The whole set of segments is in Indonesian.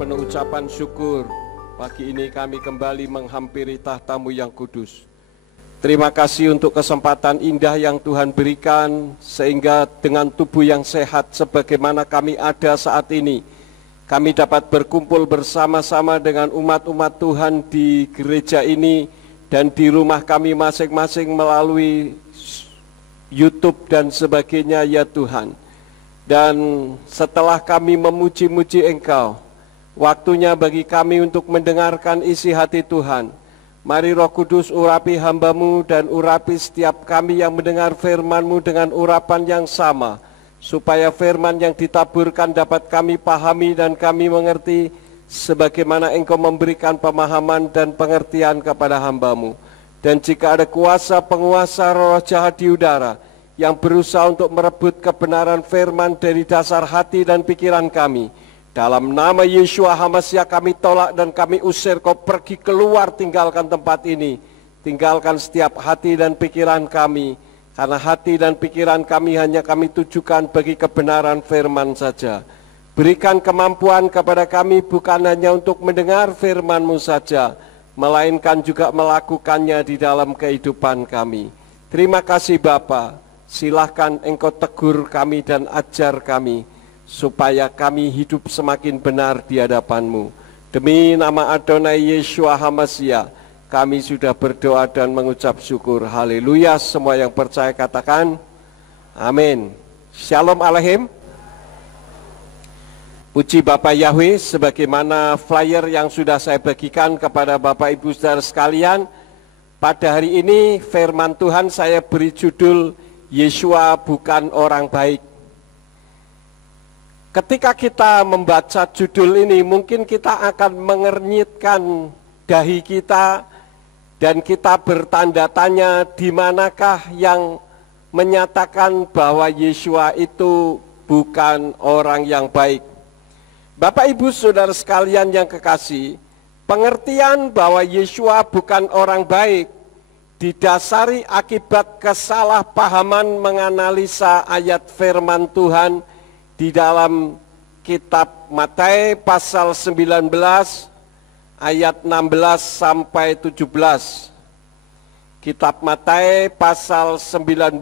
penuh ucapan syukur, pagi ini kami kembali menghampiri tahta-Mu yang kudus. Terima kasih untuk kesempatan indah yang Tuhan berikan, sehingga dengan tubuh yang sehat sebagaimana kami ada saat ini, kami dapat berkumpul bersama-sama dengan umat-umat Tuhan di gereja ini dan di rumah kami masing-masing melalui YouTube dan sebagainya, ya Tuhan. Dan setelah kami memuji-muji Engkau, waktunya bagi kami untuk mendengarkan isi hati Tuhan. Mari Roh Kudus urapi hamba-Mu dan urapi setiap kami yang mendengar firman-Mu dengan urapan yang sama, supaya firman yang ditaburkan dapat kami pahami dan kami mengerti, sebagaimana Engkau memberikan pemahaman dan pengertian kepada hamba-Mu. Dan jika ada kuasa penguasa roh jahat di udara yang berusaha untuk merebut kebenaran firman dari dasar hati dan pikiran kami, dalam nama Yeshua HaMashiach kami tolak dan kami usir. Kau pergi keluar, tinggalkan tempat ini, tinggalkan setiap hati dan pikiran kami, karena hati dan pikiran kami hanya kami tujukan bagi kebenaran firman saja. Berikan kemampuan kepada kami bukan hanya untuk mendengar firman-Mu saja, melainkan juga melakukannya di dalam kehidupan kami. Terima kasih Bapa, silahkan Engkau tegur kami dan ajar kami, supaya kami hidup semakin benar di hadapan-Mu. Demi nama Adonai Yeshua HaMashiach, kami sudah berdoa dan mengucap syukur. Haleluya. Semua yang percaya katakan amin. Shalom Aleichem. Puji Bapak Yahweh, sebagaimana flyer yang sudah saya bagikan kepada Bapak Ibu Saudara sekalian, pada hari ini firman Tuhan saya beri judul Yeshua bukan orang baik. Ketika kita membaca judul ini, mungkin kita akan mengernyitkan dahi kita dan kita bertanda tanya, di manakah yang menyatakan bahwa Yeshua itu bukan orang yang baik. Bapak Ibu Saudara sekalian yang kekasih, pengertian bahwa Yeshua bukan orang baik didasari akibat kesalahpahaman menganalisa ayat firman Tuhan di dalam kitab Matius pasal 19 ayat 16 sampai 17. Kitab Matius pasal 19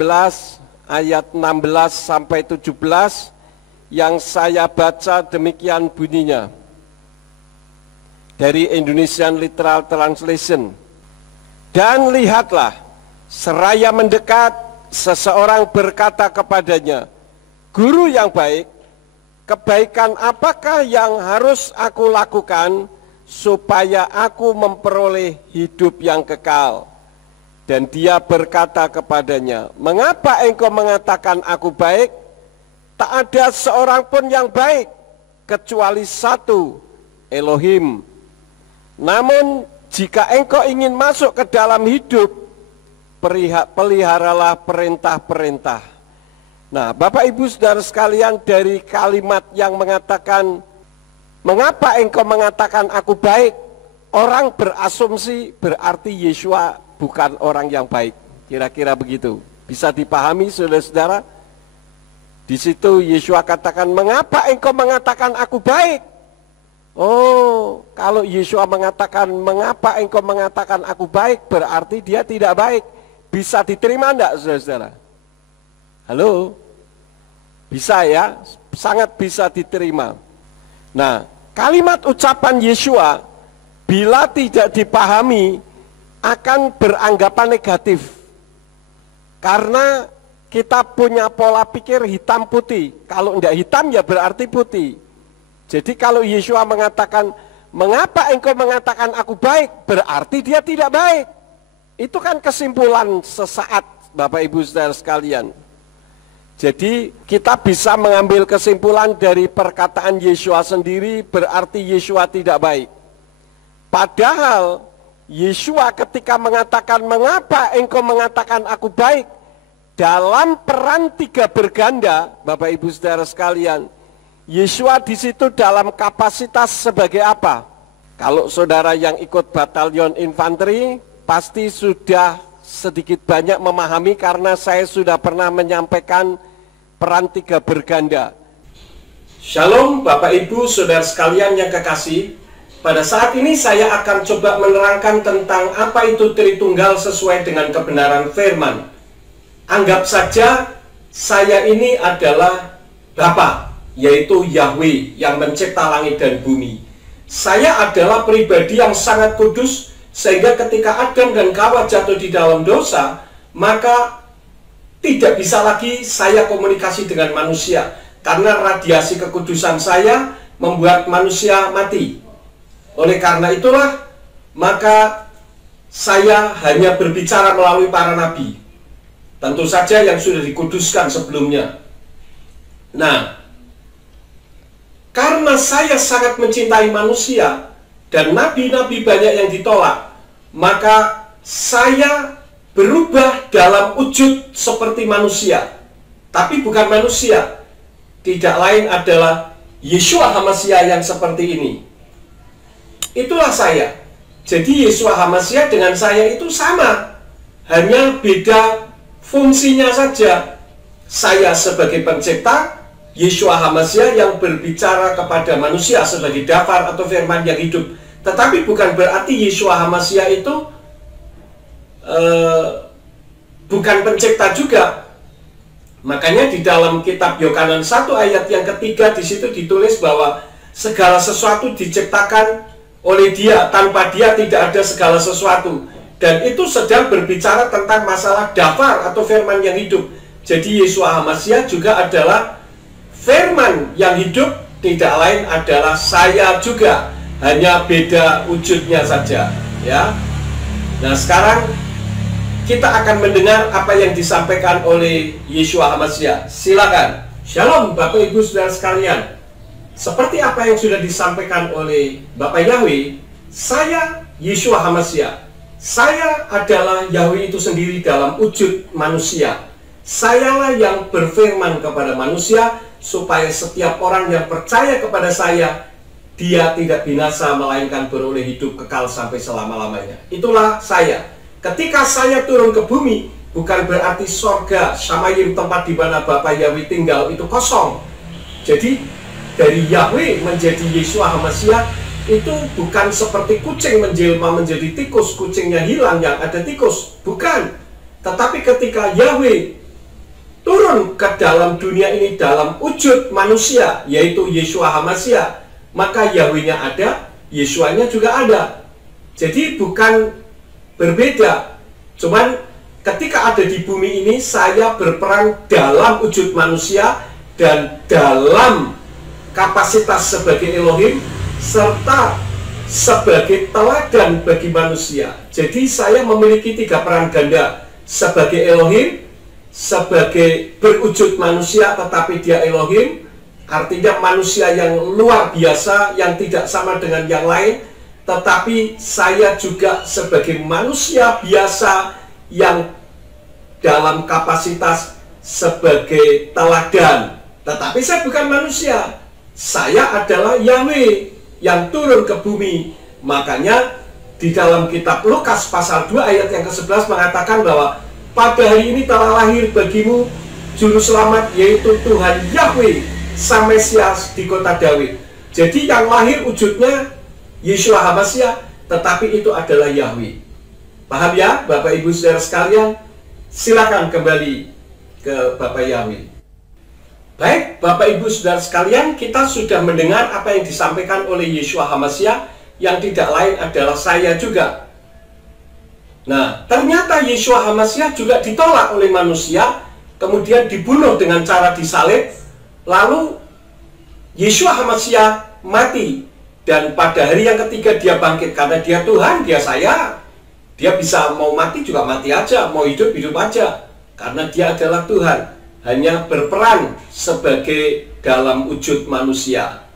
ayat 16 sampai 17 yang saya baca demikian bunyinya dari Indonesian Literal Translation. Dan lihatlah, seraya mendekat, seseorang berkata kepadanya, Guru yang baik, kebaikan apakah yang harus aku lakukan supaya aku memperoleh hidup yang kekal? Dan dia berkata kepadanya, mengapa engkau mengatakan aku baik? Tak ada seorang pun yang baik, kecuali satu, Elohim. Namun jika engkau ingin masuk ke dalam hidup, peliharalah perintah-perintah. Nah, Bapak Ibu Saudara sekalian, dari kalimat yang mengatakan, mengapa engkau mengatakan aku baik? Orang berasumsi berarti Yeshua bukan orang yang baik. Kira-kira begitu. Bisa dipahami saudara-saudara? Di situ Yeshua katakan, mengapa engkau mengatakan aku baik? Oh, kalau Yeshua mengatakan, mengapa engkau mengatakan aku baik, berarti dia tidak baik. Bisa diterima enggak saudara-saudara? Halo? Bisa ya? Sangat bisa diterima. Nah, kalimat ucapan Yeshua bila tidak dipahami akan beranggapan negatif. Karena kita punya pola pikir hitam putih. Kalau enggak hitam ya berarti putih. Jadi kalau Yeshua mengatakan, mengapa engkau mengatakan aku baik, berarti dia tidak baik. Itu kan kesimpulan sesaat Bapak Ibu Saudara sekalian. Jadi kita bisa mengambil kesimpulan dari perkataan Yeshua sendiri, berarti Yeshua tidak baik. Padahal Yeshua ketika mengatakan, mengapa engkau mengatakan aku baik, dalam peran tiga berganda, Bapak Ibu Saudara sekalian, Yeshua di situ dalam kapasitas sebagai apa? Kalau saudara yang ikut batalion infanteri pasti sudah sedikit banyak memahami, karena saya sudah pernah menyampaikan peran tiga berganda. Shalom Bapak Ibu Saudara sekalian yang kekasih. Pada saat ini saya akan coba menerangkan tentang apa itu Tritunggal sesuai dengan kebenaran firman. Anggap saja saya ini adalah Bapa, yaitu Yahweh yang mencipta langit dan bumi. Saya adalah pribadi yang sangat kudus, sehingga ketika Adam dan Hawa jatuh di dalam dosa, maka tidak bisa lagi saya komunikasi dengan manusia, karena radiasi kekudusan saya membuat manusia mati. Oleh karena itulah, maka saya hanya berbicara melalui para nabi, tentu saja yang sudah dikuduskan sebelumnya. Nah, karena saya sangat mencintai manusia dan nabi-nabi banyak yang ditolak, maka saya berubah dalam wujud seperti manusia, tapi bukan manusia. Tidak lain adalah Yeshua HaMashiach yang seperti ini. Itulah saya. Jadi Yeshua HaMashiach dengan saya itu sama, hanya beda fungsinya saja. Saya sebagai pencipta, Yeshua HaMashiach yang berbicara kepada manusia sebagai dafar atau firman yang hidup. Tetapi bukan berarti Yeshua HaMashiach itu bukan pencipta juga. Makanya di dalam kitab Yohanes 1 ayat yang ketiga, di situ ditulis bahwa segala sesuatu diciptakan oleh Dia, tanpa Dia tidak ada segala sesuatu. Dan itu sedang berbicara tentang masalah dafar atau firman yang hidup. Jadi Yeshua HaMashiach juga adalah firman yang hidup, tidak lain adalah saya juga, hanya beda wujudnya saja, ya. Nah, sekarang kita akan mendengar apa yang disampaikan oleh Yeshua HaMashiach. Silakan. Shalom Bapak Ibu Saudara sekalian. Seperti apa yang sudah disampaikan oleh Bapak Yahweh, saya Yeshua HaMashiach. Saya adalah Yahweh itu sendiri dalam wujud manusia. Sayalah yang berfirman kepada manusia, supaya setiap orang yang percaya kepada saya, dia tidak binasa, melainkan beroleh hidup kekal sampai selama-lamanya. Itulah saya. Ketika saya turun ke bumi, bukan berarti sorga, Shamayim, tempat di mana Bapak Yahweh tinggal, itu kosong. Jadi, dari Yahweh menjadi Yeshua HaMashiach, itu bukan seperti kucing menjelma menjadi tikus, kucingnya hilang yang ada tikus. Bukan. Tetapi ketika Yahweh turun ke dalam dunia ini dalam wujud manusia, yaitu Yeshua HaMashiach, maka Yahwehnya ada, Yeshuanya juga ada. Jadi bukan berbeda. Cuman ketika ada di bumi ini, saya berperan dalam wujud manusia dan dalam kapasitas sebagai Elohim, serta sebagai teladan bagi manusia. Jadi saya memiliki tiga peran ganda: sebagai Elohim, sebagai berwujud manusia tetapi dia Elohim, artinya manusia yang luar biasa, yang tidak sama dengan yang lain. Tetapi saya juga sebagai manusia biasa yang dalam kapasitas sebagai teladan. Tetapi saya bukan manusia. Saya adalah Yahweh yang turun ke bumi. Makanya di dalam kitab Lukas pasal 2 ayat yang ke-11 mengatakan bahwa pada hari ini telah lahir bagimu Juru Selamat, yaitu Tuhan Yahweh, Sang Mesias di kota Daud. Jadi yang lahir wujudnya Yeshua HaMashiach, tetapi itu adalah Yahweh. Paham ya Bapak Ibu Saudara sekalian? Silakan kembali ke Bapak Yahweh. Baik Bapak Ibu Saudara sekalian, kita sudah mendengar apa yang disampaikan oleh Yeshua HaMashiach, yang tidak lain adalah saya juga. Nah, ternyata Yeshua HaMashiach juga ditolak oleh manusia, kemudian dibunuh dengan cara disalib, lalu Yeshua HaMashiach mati. Dan pada hari yang ketiga dia bangkit, karena dia Tuhan, dia saya. Dia bisa mau mati juga mati aja, mau hidup hidup aja, karena dia adalah Tuhan, hanya berperan sebagai dalam wujud manusia.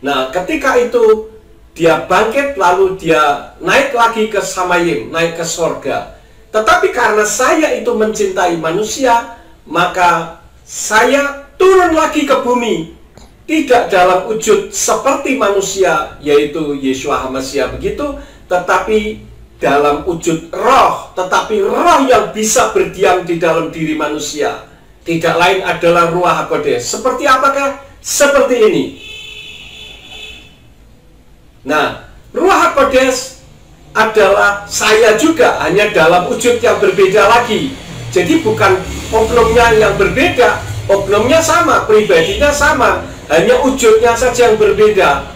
Nah, ketika itu dia bangkit, lalu dia naik lagi ke Shamayim, naik ke sorga. Tetapi karena saya itu mencintai manusia, maka saya turun lagi ke bumi. Tidak dalam wujud seperti manusia, yaitu Yeshua HaMashiach begitu, tetapi dalam wujud roh, tetapi roh yang bisa berdiam di dalam diri manusia. Tidak lain adalah Ruach HaKodesh. Seperti apakah seperti ini. Nah, Ruach HaKodes adalah saya juga, hanya dalam wujud yang berbeda lagi. Jadi bukan oknumnya yang berbeda, oknumnya sama, pribadinya sama, hanya wujudnya saja yang berbeda.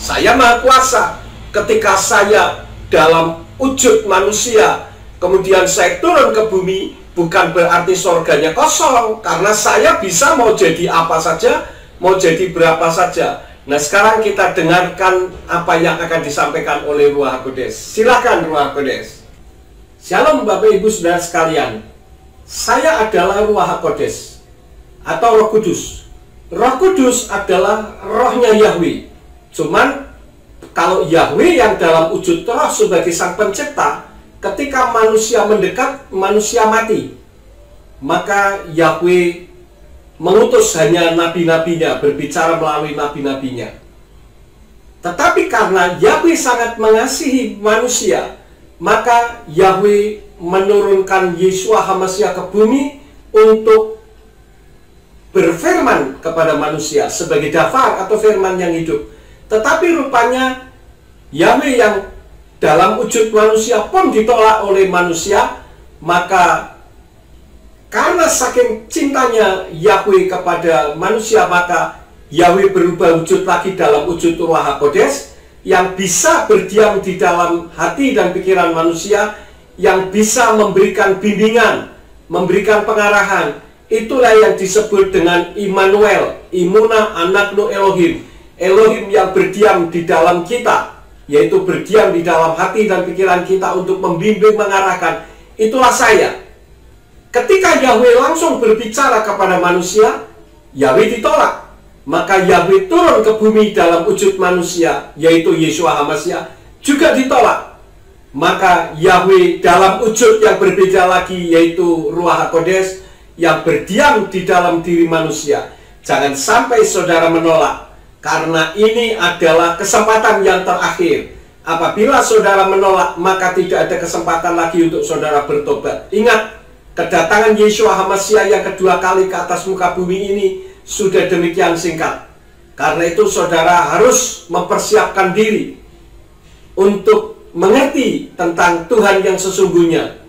Saya Maha Kuasa. Ketika saya dalam wujud manusia, kemudian saya turun ke bumi, bukan berarti surganya kosong, karena saya bisa mau jadi apa saja, mau jadi berapa saja. Nah, sekarang kita dengarkan apa yang akan disampaikan oleh Ruach HaKodes. Silakan Ruach HaKodes. Shalom Bapak Ibu Saudara sekalian. Saya adalah Ruach HaKodes atau Roh Kudus. Roh Kudus adalah rohnya Yahweh. Cuman kalau Yahweh yang dalam wujud roh sebagai sang pencipta, ketika manusia mendekat, manusia mati. Maka Yahweh mengutus hanya nabi-nabinya, berbicara melalui nabi-nabinya. Tetapi karena Yahweh sangat mengasihi manusia, maka Yahweh menurunkan Yeshua HaMashiach ke bumi untuk berfirman kepada manusia sebagai dafar atau firman yang hidup. Tetapi rupanya Yahweh yang dalam wujud manusia pun ditolak oleh manusia, maka karena saking cintanya Yahweh kepada manusia, maka Yahweh berubah wujud lagi dalam wujud Ruach HaKodes yang bisa berdiam di dalam hati dan pikiran manusia, yang bisa memberikan bimbingan, memberikan pengarahan. Itulah yang disebut dengan Immanuel, Imuna Anaknu Elohim. Elohim yang berdiam di dalam kita, yaitu berdiam di dalam hati dan pikiran kita untuk membimbing, mengarahkan. Itulah saya. Ketika Yahweh langsung berbicara kepada manusia, Yahweh ditolak. Maka Yahweh turun ke bumi dalam wujud manusia, yaitu Yeshua HaMashiach, juga ditolak. Maka Yahweh dalam wujud yang berbeda lagi, yaitu Ruach HaKodes, yang berdiam di dalam diri manusia. Jangan sampai saudara menolak, karena ini adalah kesempatan yang terakhir. Apabila saudara menolak, maka tidak ada kesempatan lagi untuk saudara bertobat. Ingat, kedatangan Yeshua HaMashiach yang kedua kali ke atas muka bumi ini sudah demikian singkat. Karena itu saudara harus mempersiapkan diri untuk mengerti tentang Tuhan yang sesungguhnya.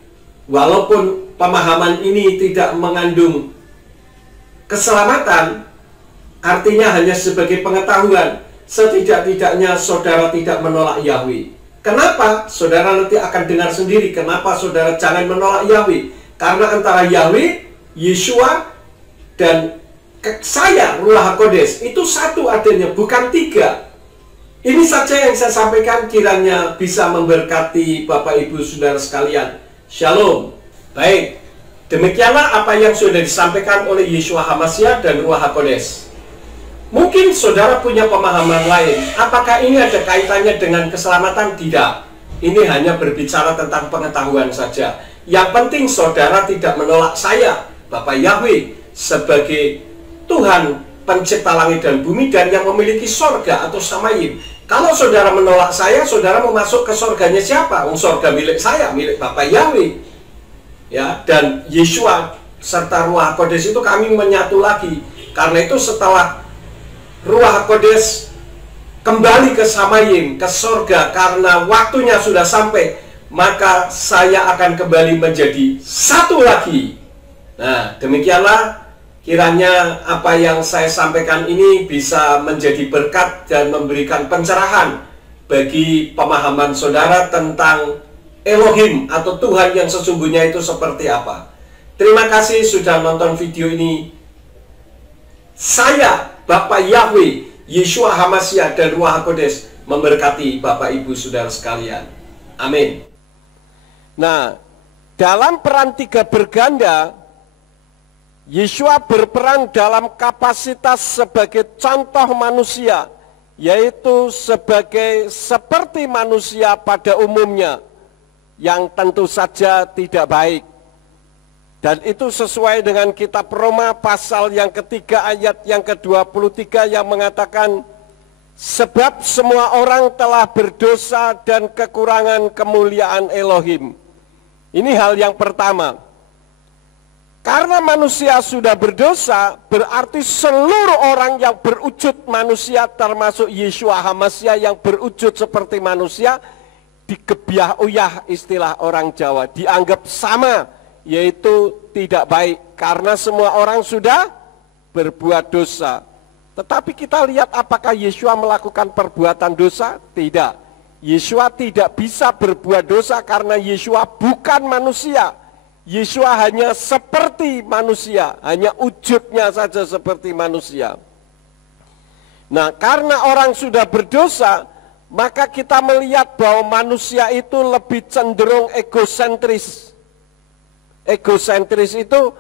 Walaupun pemahaman ini tidak mengandung keselamatan, artinya hanya sebagai pengetahuan, setidak-tidaknya saudara tidak menolak Yahweh. Kenapa? Saudara nanti akan dengar sendiri kenapa saudara jangan menolak Yahweh. Karena antara Yahweh, Yeshua, dan saya, Ruach HaKodes, itu satu adanya, bukan tiga. Ini saja yang saya sampaikan, kiranya bisa memberkati Bapak Ibu Saudara sekalian. Shalom. Baik, demikianlah apa yang sudah disampaikan oleh Yeshua HaMashiach dan Ruach HaKodes. Mungkin saudara punya pemahaman lain. Apakah ini ada kaitannya dengan keselamatan? Tidak. Ini hanya berbicara tentang pengetahuan saja. Yang penting saudara tidak menolak saya, Bapak Yahweh, sebagai Tuhan pencipta langit dan bumi dan yang memiliki sorga atau samayim. Kalau saudara menolak saya, saudara mau masuk ke sorganya siapa? Sorga milik saya, milik Bapak Yahweh. Ya, dan Yeshua serta Ruach HaKodes itu kami menyatu lagi. Karena itu setelah Ruach HaKodes kembali ke samayim, ke sorga, karena waktunya sudah sampai, maka saya akan kembali menjadi satu lagi. Nah, demikianlah kiranya apa yang saya sampaikan ini bisa menjadi berkat dan memberikan pencerahan bagi pemahaman saudara tentang Elohim atau Tuhan yang sesungguhnya itu seperti apa. Terima kasih sudah nonton video ini. Saya, Bapak Yahweh, Yeshua HaMashiach dan Ruach HaKodes memberkati Bapak Ibu Saudara sekalian. Amin. Nah, dalam peran tiga berganda, Yeshua berperan dalam kapasitas sebagai contoh manusia, yaitu seperti manusia pada umumnya, yang tentu saja tidak baik. Dan itu sesuai dengan kitab Roma pasal yang ketiga ayat yang ke-23 yang mengatakan, sebab semua orang telah berdosa dan kekurangan kemuliaan Elohim. Ini hal yang pertama. Karena manusia sudah berdosa, berarti seluruh orang yang berwujud manusia, termasuk Yeshua HaMasyiah yang berwujud seperti manusia, digebiah uyah istilah orang Jawa, dianggap sama, yaitu tidak baik, karena semua orang sudah berbuat dosa. Tetapi kita lihat apakah Yeshua melakukan perbuatan dosa? Tidak. Yeshua tidak bisa berbuat dosa karena Yeshua bukan manusia. Yeshua hanya seperti manusia, hanya wujudnya saja seperti manusia. Nah, karena orang sudah berdosa, maka kita melihat bahwa manusia itu lebih cenderung egosentris. Egosentris itu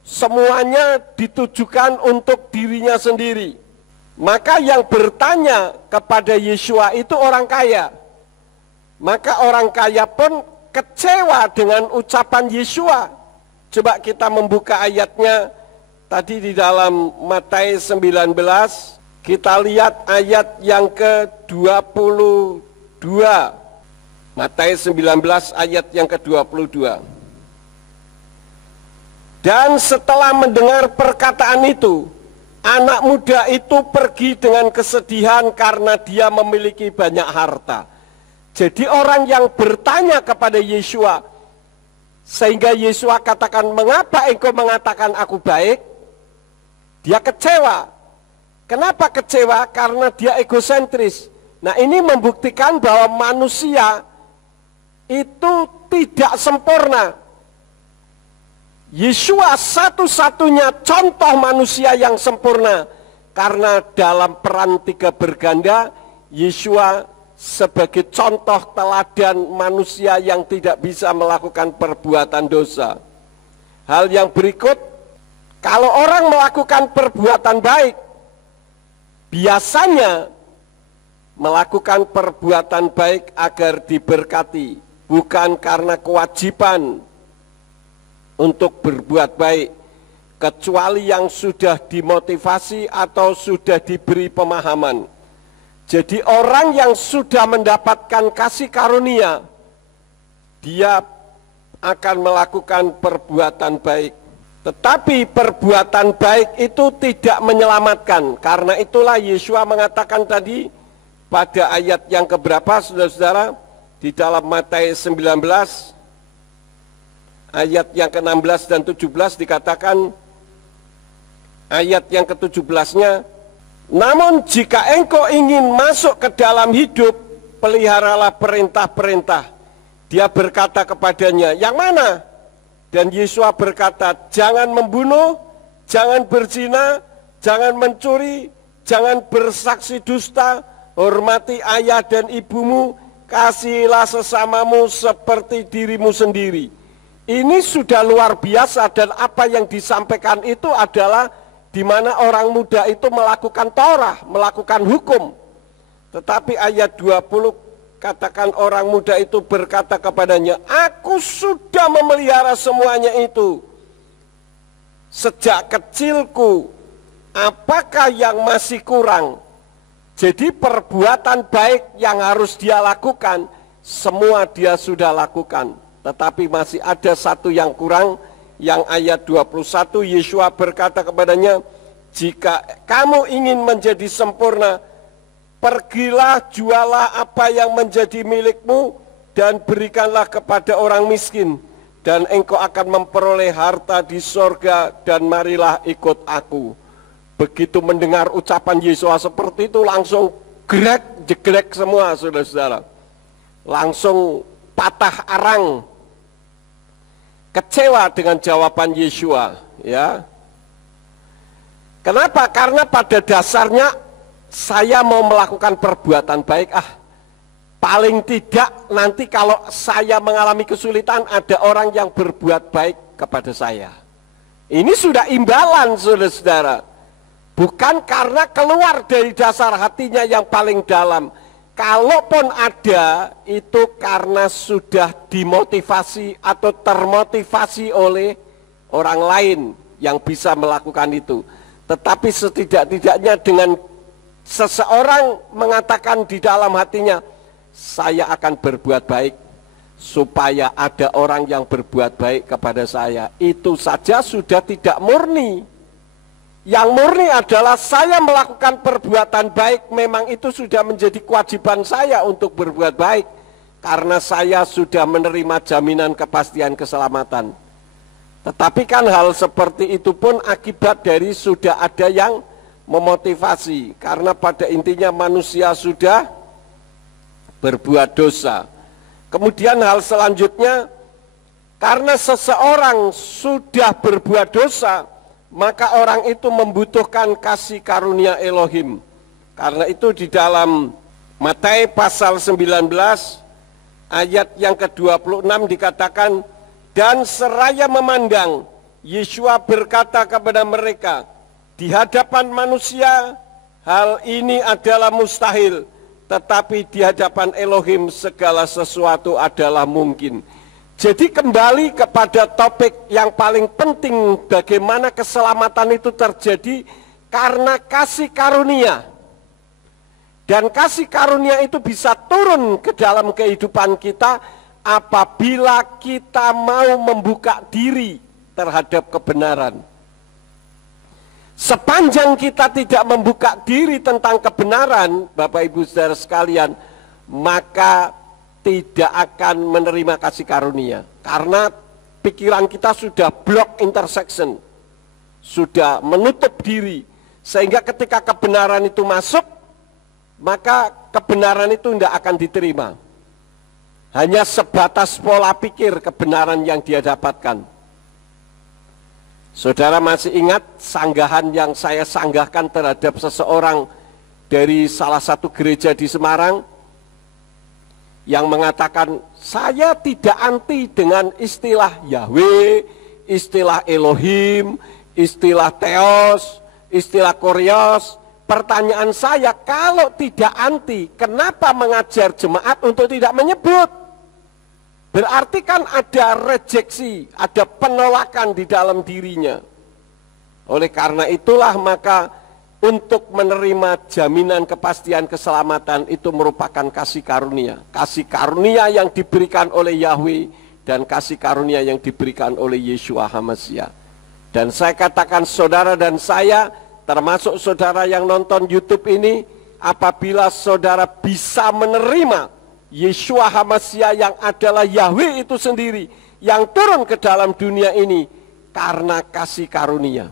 semuanya ditujukan untuk dirinya sendiri. Maka yang bertanya kepada Yeshua itu orang kaya. Maka orang kaya pun kecewa dengan ucapan Yeshua. Coba kita membuka ayatnya tadi di dalam Matius 19. Kita lihat ayat yang ke-22. Matius 19 ayat yang ke-22. Dan setelah mendengar perkataan itu, anak muda itu pergi dengan kesedihan karena dia memiliki banyak harta. Jadi orang yang bertanya kepada Yeshua, sehingga Yeshua katakan, mengapa engkau mengatakan aku baik? Dia kecewa. Kenapa kecewa? Karena dia egosentris. Nah, ini membuktikan bahwa manusia itu tidak sempurna. Yeshua satu-satunya contoh manusia yang sempurna. Karena dalam peran tiga berganda, Yeshua sebagai contoh teladan manusia yang tidak bisa melakukan perbuatan dosa. Hal yang berikut, kalau orang melakukan perbuatan baik, biasanya melakukan perbuatan baik agar diberkati, bukan karena kewajiban untuk berbuat baik, kecuali yang sudah dimotivasi atau sudah diberi pemahaman. Jadi orang yang sudah mendapatkan kasih karunia, dia akan melakukan perbuatan baik. Tetapi perbuatan baik itu tidak menyelamatkan. Karena itulah Yeshua mengatakan tadi pada ayat yang keberapa, saudara-saudara, di dalam Matius 19 ayat yang ke-16 dan 17 dikatakan, ayat yang ke-17-nya, namun jika engkau ingin masuk ke dalam hidup, peliharalah perintah-perintah. Dia berkata kepadanya, yang mana? Dan Yeshua berkata, jangan membunuh, jangan berzina, jangan mencuri, jangan bersaksi dusta, hormati ayah dan ibumu, kasihilah sesamamu seperti dirimu sendiri. Ini sudah luar biasa, dan apa yang disampaikan itu adalah di mana orang muda itu melakukan Torah, melakukan hukum. Tetapi ayat 20 katakan orang muda itu berkata kepadanya, aku sudah memelihara semuanya itu sejak kecilku, apakah yang masih kurang? Jadi perbuatan baik yang harus dia lakukan, semua dia sudah lakukan. Tetapi masih ada satu yang kurang, yang ayat 21, Yeshua berkata kepadanya, jika kamu ingin menjadi sempurna, pergilah jualah apa yang menjadi milikmu dan berikanlah kepada orang miskin, dan engkau akan memperoleh harta di sorga, dan marilah ikut aku. Begitu mendengar ucapan Yeshua seperti itu, langsung jeglek semua, saudara-saudara. Langsung patah arang, kecewa dengan jawaban Yeshua, ya. Kenapa? Karena pada dasarnya saya mau melakukan perbuatan baik, paling tidak nanti kalau saya mengalami kesulitan ada orang yang berbuat baik kepada saya. Ini sudah imbalan, saudara-saudara. Bukan karena keluar dari dasar hatinya yang paling dalam. Kalaupun ada, itu karena sudah dimotivasi atau termotivasi oleh orang lain yang bisa melakukan itu. Tetapi setidak-tidaknya dengan seseorang mengatakan di dalam hatinya, saya akan berbuat baik, supaya ada orang yang berbuat baik kepada saya. Itu saja sudah tidak murni. Yang murni adalah saya melakukan perbuatan baik, memang itu sudah menjadi kewajiban saya untuk berbuat baik, karena saya sudah menerima jaminan kepastian keselamatan. Tetapi kan hal seperti itu pun akibat dari sudah ada yang memotivasi, karena pada intinya manusia sudah berbuat dosa. Kemudian hal selanjutnya, karena seseorang sudah berbuat dosa, maka orang itu membutuhkan kasih karunia Elohim. Karena itu di dalam Matius pasal 19 ayat yang ke-26 dikatakan, dan seraya memandang, Yeshua berkata kepada mereka, di hadapan manusia hal ini adalah mustahil, tetapi di hadapan Elohim segala sesuatu adalah mungkin. Jadi kembali kepada topik yang paling penting, bagaimana keselamatan itu terjadi karena kasih karunia. Dan kasih karunia itu bisa turun ke dalam kehidupan kita apabila kita mau membuka diri terhadap kebenaran. Sepanjang kita tidak membuka diri tentang kebenaran, Bapak Ibu Saudara sekalian, maka tidak akan menerima kasih karunia. Karena pikiran kita sudah block intersection, sudah menutup diri, sehingga ketika kebenaran itu masuk, maka kebenaran itu tidak akan diterima. Hanya sebatas pola pikir kebenaran yang dia dapatkan. Saudara masih ingat sanggahan yang saya sanggahkan terhadap seseorang dari salah satu gereja di Semarang yang mengatakan, saya tidak anti dengan istilah Yahweh, istilah Elohim, istilah Theos, istilah Kurios. Pertanyaan saya, kalau tidak anti, kenapa mengajar jemaat untuk tidak menyebut? Berarti kan ada rejeksi, ada penolakan di dalam dirinya. Oleh karena itulah maka untuk menerima jaminan kepastian keselamatan itu merupakan kasih karunia. Kasih karunia yang diberikan oleh Yahweh dan kasih karunia yang diberikan oleh Yeshua HaMashiach. Dan saya katakan saudara dan saya, termasuk saudara yang nonton YouTube ini, apabila saudara bisa menerima Yeshua HaMashiach yang adalah Yahweh itu sendiri, yang turun ke dalam dunia ini karena kasih karunia.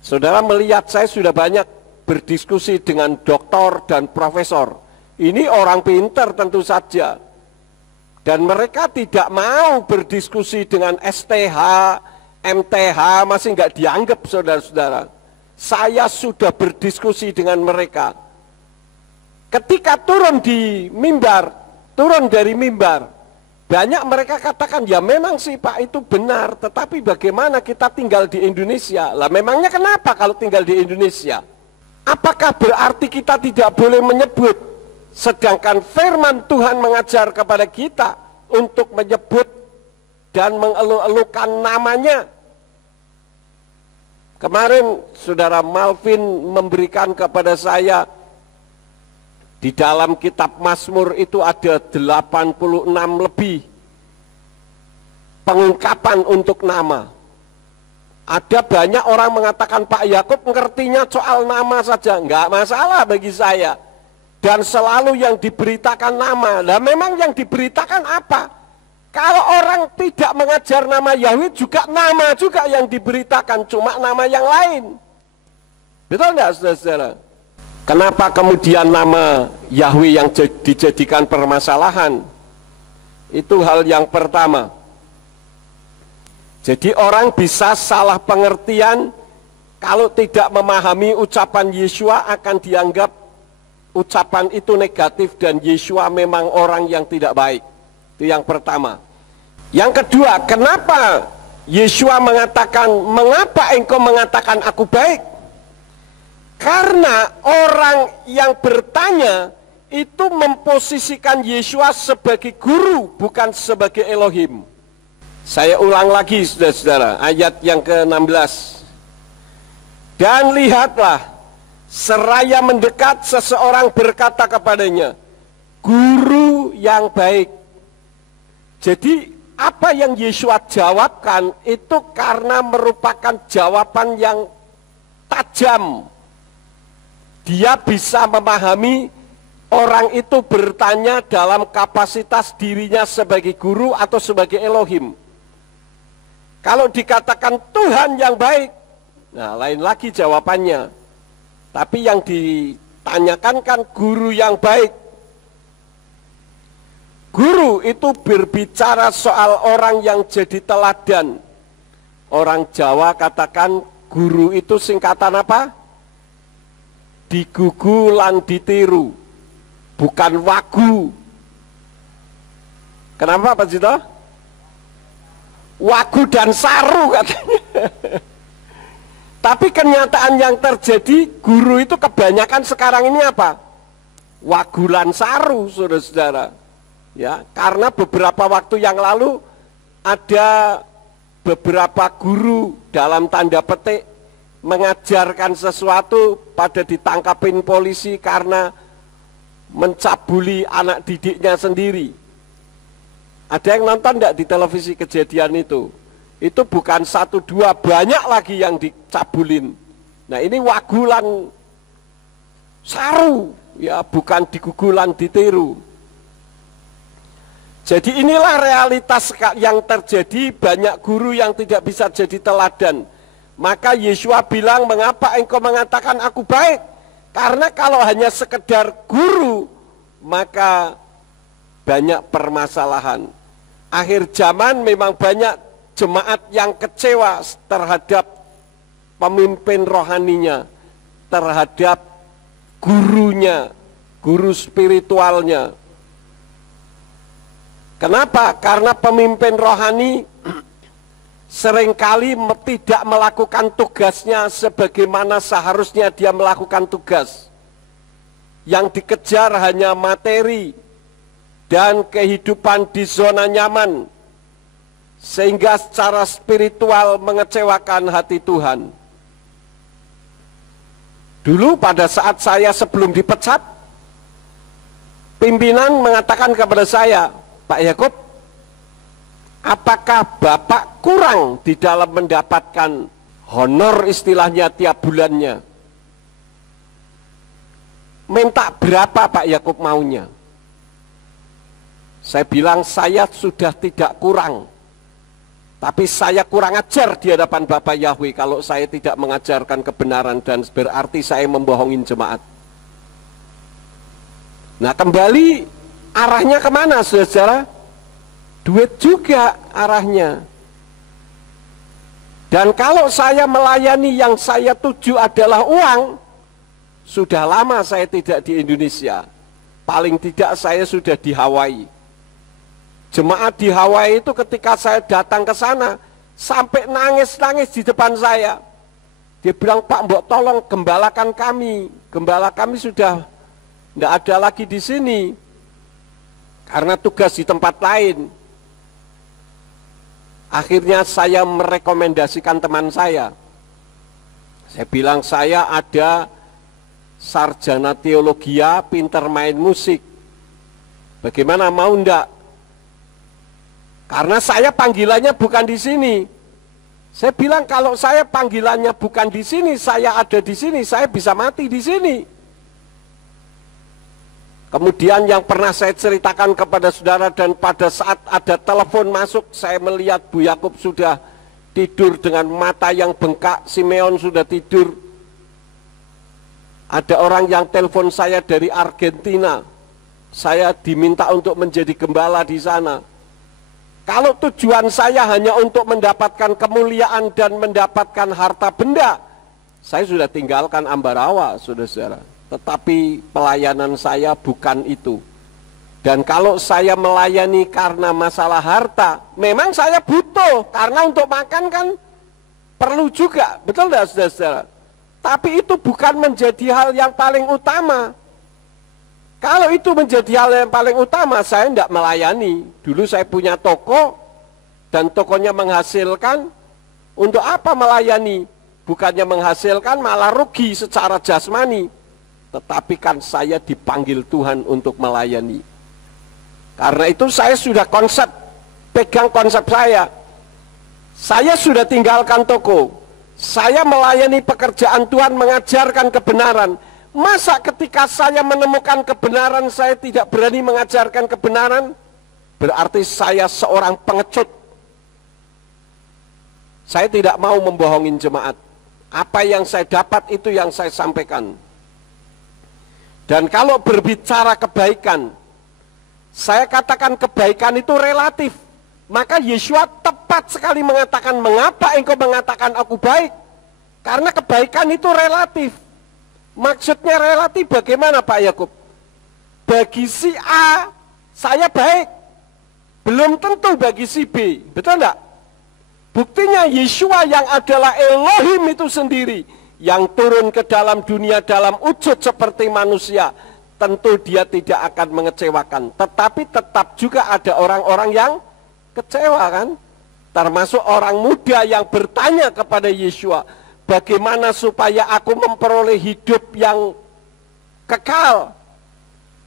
Saudara melihat saya sudah banyak berdiskusi dengan doktor dan profesor. Ini orang pintar tentu saja. Dan mereka tidak mau berdiskusi dengan STH, MTH, masih nggak dianggap saudara-saudara. Saya sudah berdiskusi dengan mereka. Ketika turun di mimbar, turun dari mimbar, banyak mereka katakan, ya memang sih Pak itu benar, tetapi bagaimana kita tinggal di Indonesia? Lah memangnya kenapa kalau tinggal di Indonesia? Apakah berarti kita tidak boleh menyebut? Sedangkan firman Tuhan mengajar kepada kita untuk menyebut dan mengeluh-elukan namanya. Kemarin saudara Malvin memberikan kepada saya, di dalam kitab Mazmur itu ada 86 lebih pengungkapan untuk nama. Ada banyak orang mengatakan Pak Yakub ngertinya soal nama saja, enggak masalah bagi saya. Dan selalu yang diberitakan nama. Nah memang yang diberitakan apa? Kalau orang tidak mengajar nama Yahweh juga nama juga yang diberitakan, cuma nama yang lain. Betul enggak saudara-saudara? Kenapa kemudian nama Yahweh yang dijadikan permasalahan? Itu hal yang pertama. Jadi orang bisa salah pengertian kalau tidak memahami ucapan Yeshua akan dianggap ucapan itu negatif dan Yeshua memang orang yang tidak baik. Itu yang pertama. Yang kedua, kenapa Yeshua mengatakan, mengapa engkau mengatakan aku baik? Karena orang yang bertanya itu memposisikan Yeshua sebagai guru, bukan sebagai Elohim. Saya ulang lagi saudara-saudara, ayat yang ke-16. Dan lihatlah, seraya mendekat seseorang berkata kepadanya, Guru yang baik. Jadi apa yang Yesua jawabkan itu karena merupakan jawaban yang tajam. Dia bisa memahami orang itu bertanya dalam kapasitas dirinya sebagai guru atau sebagai Elohim. Kalau dikatakan Tuhan yang baik, nah lain lagi jawabannya. Tapi yang ditanyakan kan guru yang baik. Guru itu berbicara soal orang yang jadi teladan. Orang Jawa katakan guru itu singkatan apa? Digugu lan ditiru, bukan wagu. Kenapa Pak Jito? Wagu dan saru katanya. Tapi kenyataan yang terjadi, guru itu kebanyakan sekarang ini apa? Wagu lan saru, saudara-saudara. Ya, karena beberapa waktu yang lalu ada beberapa guru dalam tanda petik mengajarkan sesuatu pada ditangkapin polisi karena mencabuli anak didiknya sendiri. Ada yang nonton enggak di televisi kejadian itu? Itu bukan satu dua, banyak lagi yang dicabulin. Nah ini wagulan saru, ya bukan digugulan ditiru. Jadi inilah realitas yang terjadi, banyak guru yang tidak bisa jadi teladan. Maka Yesua bilang, mengapa engkau mengatakan aku baik? Karena kalau hanya sekedar guru, maka banyak permasalahan. Akhir zaman memang banyak jemaat yang kecewa terhadap pemimpin rohaninya, terhadap gurunya, guru spiritualnya. Kenapa? Karena pemimpin rohani seringkali tidak melakukan tugasnya sebagaimana seharusnya dia melakukan tugas. Yang dikejar hanya materi dan kehidupan di zona nyaman, sehingga secara spiritual mengecewakan hati Tuhan. Dulu pada saat saya sebelum dipecat, pimpinan mengatakan kepada saya, Pak Yakub, apakah Bapak kurang di dalam mendapatkan honor istilahnya tiap bulannya? Minta berapa Pak Yakub maunya? Saya bilang saya sudah tidak kurang, tapi saya kurang ajar di hadapan Bapak Yahweh kalau saya tidak mengajarkan kebenaran dan berarti saya membohongin jemaat. Nah kembali arahnya kemana saudara? Duit juga arahnya. Dan kalau saya melayani yang saya tuju adalah uang, sudah lama saya tidak di Indonesia. Paling tidak saya sudah di Hawaii. Jemaat di Hawaii itu ketika saya datang ke sana, sampai nangis-nangis di depan saya. Dia bilang, Pak, mbok tolong gembalakan kami. Gembala kami sudah tidak ada lagi di sini karena tugas di tempat lain. Akhirnya saya merekomendasikan teman saya. Saya bilang saya ada sarjana teologia, pinter main musik. Bagaimana, mau enggak? Karena saya panggilannya bukan di sini. Saya bilang kalau saya panggilannya bukan di sini, saya ada di sini, saya bisa mati di sini. Kemudian yang pernah saya ceritakan kepada saudara, dan pada saat ada telepon masuk, saya melihat Bu Yakub sudah tidur dengan mata yang bengkak, Simeon sudah tidur. Ada orang yang telepon saya dari Argentina, saya diminta untuk menjadi gembala di sana. Kalau tujuan saya hanya untuk mendapatkan kemuliaan dan mendapatkan harta benda, saya sudah tinggalkan Ambarawa, saudara-saudara. Tetapi pelayanan saya bukan itu. Dan kalau saya melayani karena masalah harta, memang saya butuh, karena untuk makan kan perlu juga, betul tidak saudara-saudara? Tapi itu bukan menjadi hal yang paling utama. Kalau itu menjadi hal yang paling utama, saya tidak melayani. Dulu saya punya toko, dan tokonya menghasilkan, untuk apa melayani? Bukannya menghasilkan, malah rugi secara jasmani. Tetapi kan saya dipanggil Tuhan untuk melayani. Karena itu saya sudah konsep, pegang konsep saya. Saya sudah tinggalkan toko. Saya melayani pekerjaan Tuhan, mengajarkan kebenaran. Masa ketika saya menemukan kebenaran, saya tidak berani mengajarkan kebenaran? Berarti saya seorang pengecut. Saya tidak mau membohongin jemaat. Apa yang saya dapat itu yang saya sampaikan. Dan kalau berbicara kebaikan, saya katakan kebaikan itu relatif. Maka Yesua tepat sekali mengatakan, mengapa engkau mengatakan aku baik? Karena kebaikan itu relatif. Maksudnya relatif bagaimana Pak Yakub? Bagi si A, saya baik. Belum tentu bagi si B, betul enggak? Buktinya Yesua yang adalah Elohim itu sendiri, yang turun ke dalam dunia dalam wujud seperti manusia, tentu dia tidak akan mengecewakan. Tetapi tetap juga ada orang-orang yang kecewa kan? Termasuk orang muda yang bertanya kepada Yesua, bagaimana supaya aku memperoleh hidup yang kekal?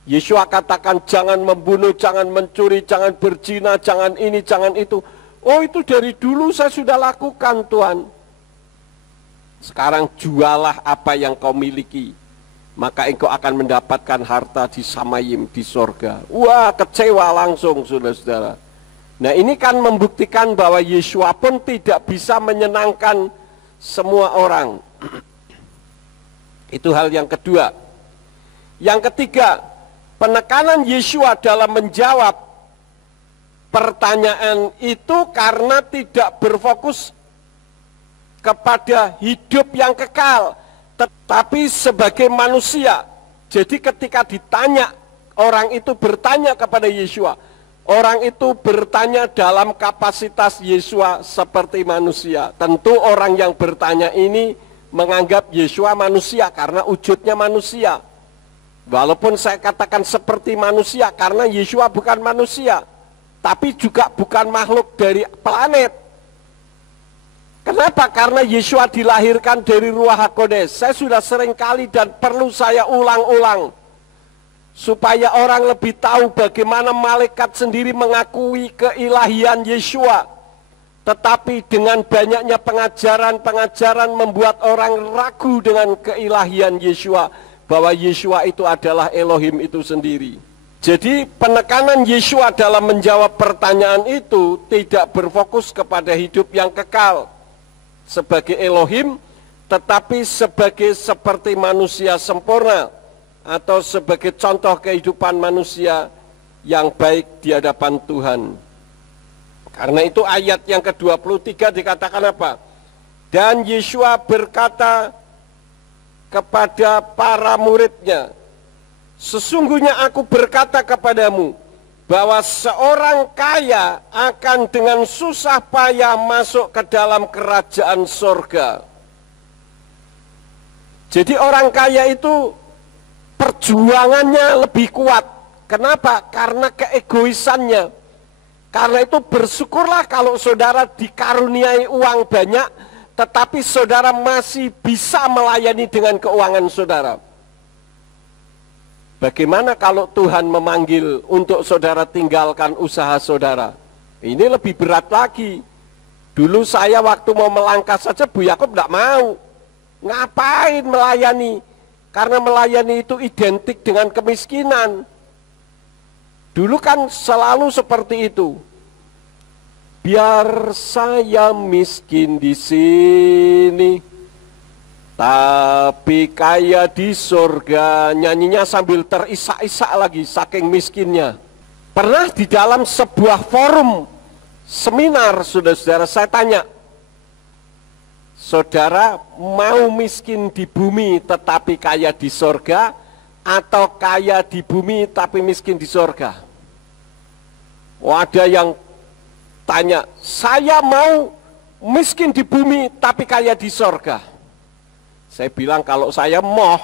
Yesua katakan jangan membunuh, jangan mencuri, jangan berzina, jangan ini, jangan itu. Oh itu dari dulu saya sudah lakukan Tuhan. Sekarang jualah apa yang kau miliki, maka engkau akan mendapatkan harta di Samayim, di sorga. Wah kecewa langsung saudara-saudara. Nah ini kan membuktikan bahwa Yesua pun tidak bisa menyenangkan semua orang. Itu hal yang kedua. Yang ketiga, penekanan Yesua dalam menjawab pertanyaan itu karena tidak berfokus kepada hidup yang kekal, tetapi sebagai manusia. Jadi ketika ditanya, orang itu bertanya kepada Yesua, orang itu bertanya dalam kapasitas Yesua seperti manusia. Tentu orang yang bertanya ini menganggap Yesua manusia karena wujudnya manusia. Walaupun saya katakan seperti manusia karena Yesua bukan manusia, tapi juga bukan makhluk dari planet. Kenapa? Karena Yesua dilahirkan dari Ruach HaKodes. Saya sudah sering kali dan perlu saya ulang-ulang, supaya orang lebih tahu bagaimana malaikat sendiri mengakui keilahian Yesua. Tetapi dengan banyaknya pengajaran-pengajaran membuat orang ragu dengan keilahian Yesua, bahwa Yesua itu adalah Elohim itu sendiri. Jadi penekanan Yesua dalam menjawab pertanyaan itu tidak berfokus kepada hidup yang kekal sebagai Elohim, tetapi sebagai seperti manusia sempurna, atau sebagai contoh kehidupan manusia yang baik di hadapan Tuhan. Karena itu ayat yang ke-23 dikatakan apa? Dan Yesua berkata kepada para muridnya, sesungguhnya aku berkata kepadamu, bahwa seorang kaya akan dengan susah payah masuk ke dalam kerajaan sorga. Jadi orang kaya itu perjuangannya lebih kuat. Kenapa? Karena keegoisannya. Karena itu bersyukurlah kalau saudara dikaruniai uang banyak, tetapi saudara masih bisa melayani dengan keuangan saudara. Bagaimana kalau Tuhan memanggil untuk saudara tinggalkan usaha saudara? Ini lebih berat lagi. Dulu saya waktu mau melangkah saja Bu Yakub tidak mau. Ngapain melayani? Karena melayani itu identik dengan kemiskinan. Dulu kan selalu seperti itu. Biar saya miskin di sini, tapi kaya di surga. Nyanyinya sambil terisak-isak lagi saking miskinnya. Pernah di dalam sebuah forum seminar, saudara-saudara, saya tanya, saudara mau miskin di bumi tetapi kaya di surga, atau kaya di bumi tapi miskin di surga? Oh, ada yang tanya, saya mau miskin di bumi tapi kaya di surga. Saya bilang kalau saya moh,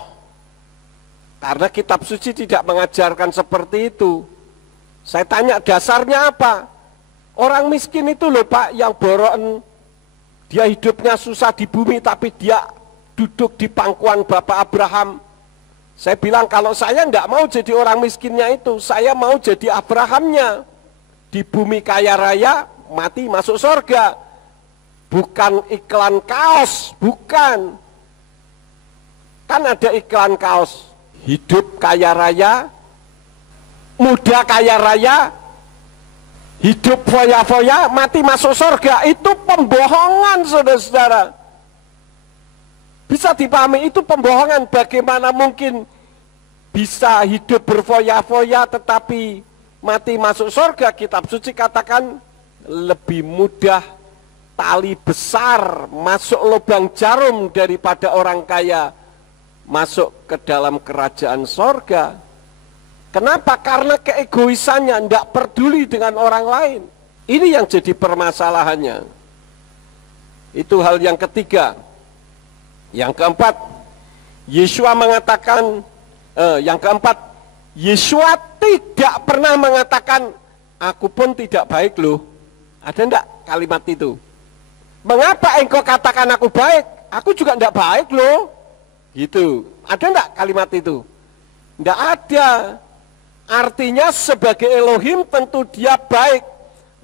karena kitab suci tidak mengajarkan seperti itu. Saya tanya dasarnya apa? Orang miskin itu loh Pak, yang borokan, dia hidupnya susah di bumi tapi dia duduk di pangkuan Bapak Abraham. Saya bilang kalau saya enggak mau jadi orang miskinnya itu, saya mau jadi Abrahamnya. di bumi kaya raya, mati masuk surga. Bukan iklan kaos, bukan. Kan ada iklan kaos, hidup kaya raya, muda kaya raya, hidup foya-foya, mati masuk surga. Itu pembohongan, saudara-saudara. Bisa dipahami, itu pembohongan. Bagaimana mungkin bisa hidup berfoya-foya tetapi mati masuk surga? Kitab suci katakan lebih mudah tali besar masuk lubang jarum daripada orang kaya masuk ke dalam kerajaan surga. Kenapa? Karena keegoisannya, tidak peduli dengan orang lain. Ini yang jadi permasalahannya. Itu hal yang ketiga. Yang keempat, Yeshua mengatakan, Yeshua tidak pernah mengatakan, aku pun tidak baik loh. Ada enggak kalimat itu? Mengapa engkau katakan aku baik? Aku juga enggak baik loh. Gitu. Ada enggak kalimat itu? Enggak ada. Artinya sebagai Elohim tentu dia baik.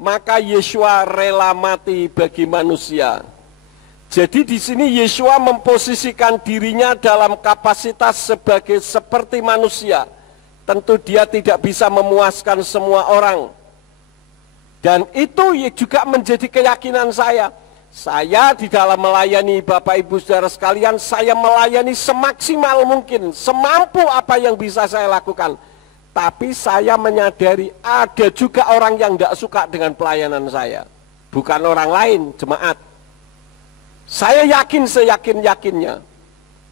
Maka Yeshua rela mati bagi manusia. Jadi di sini Yeshua memposisikan dirinya dalam kapasitas sebagai seperti manusia. Tentu dia tidak bisa memuaskan semua orang. Dan itu juga menjadi keyakinan saya. Saya di dalam melayani Bapak Ibu Saudara sekalian, saya melayani semaksimal mungkin, semampu apa yang bisa saya lakukan. Tapi saya menyadari ada juga orang yang tidak suka dengan pelayanan saya. Bukan orang lain, jemaat. Saya yakin seyakin-yakinnya.